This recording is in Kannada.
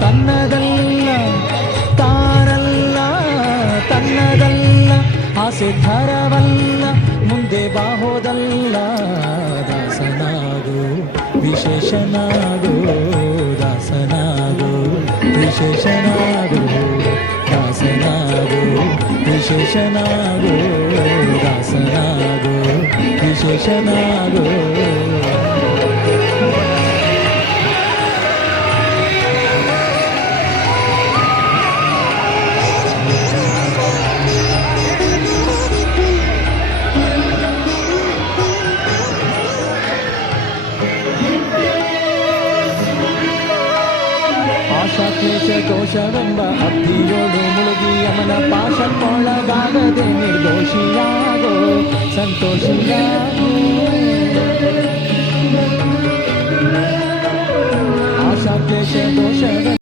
ತನ್ನದಲ್ಲ, ತಾರಲ್ಲ, ತನ್ನದಲ್ಲ ಆಸೆ ಧರವಲ್ಲ ಮುಂದೆ ಬಾಹೋದಲ್ಲ, ದಾಸನಾಗು, ವಿಶೇಷನಾಗು ದಾಸನಾಗು ವಿಶೇಷನಾಗು ದಾಸನಾಗು ವಿಶೇಷನಾಗು ದಾಸನಾಗು, ವಿಶೇಷನಾಗು. ಆಶಾ ಕ್ಲೇಶ ದೋಷವೆಂಬ ಅಬ್ಧಿಯೋಡು ಮುಳುಗಿ ಯಮನ ಪಾಶಕ್ಕೊಳಗಾಗದೆ ನಿರ್ದೋಷಿಯಾಗೋ ಸಂತೋಷಿಯಾಗೋ ಆಶಾ ಕ್ಲೇಶ ದೋಷವೆಂಬ